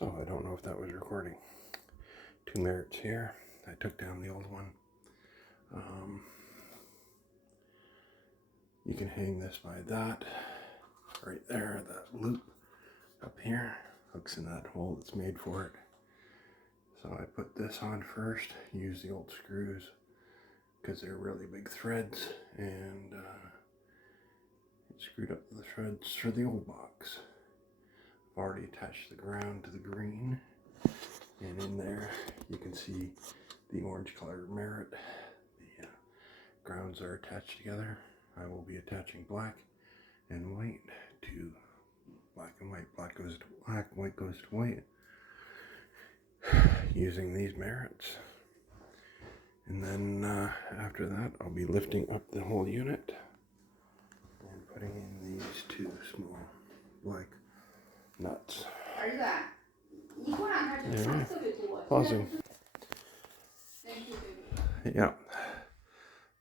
So I don't know if that was recording. 2 merits here. I took down the old one. You can hang this by that. Right there, that loop up here. Hooks in that hole that's made for it. So I put this on first, use the old screws because they're really big threads, and it screwed up the threads for the old box. I've already attached the ground to the green, and in there you can see the orange colored merit. The grounds are attached together. I will be attaching black and white to black and white. Black goes to black, white goes to white, using these merits. And then after that, I'll be lifting up the whole unit and putting in these 2 small black nuts. There, pausing. Yeah.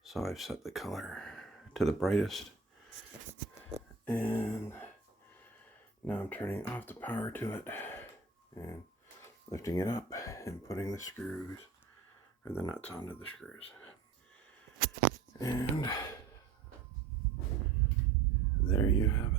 So I've set the color to the brightest, and now I'm turning off the power to it and lifting it up and putting the screws or the nuts onto the screws. And there you have it.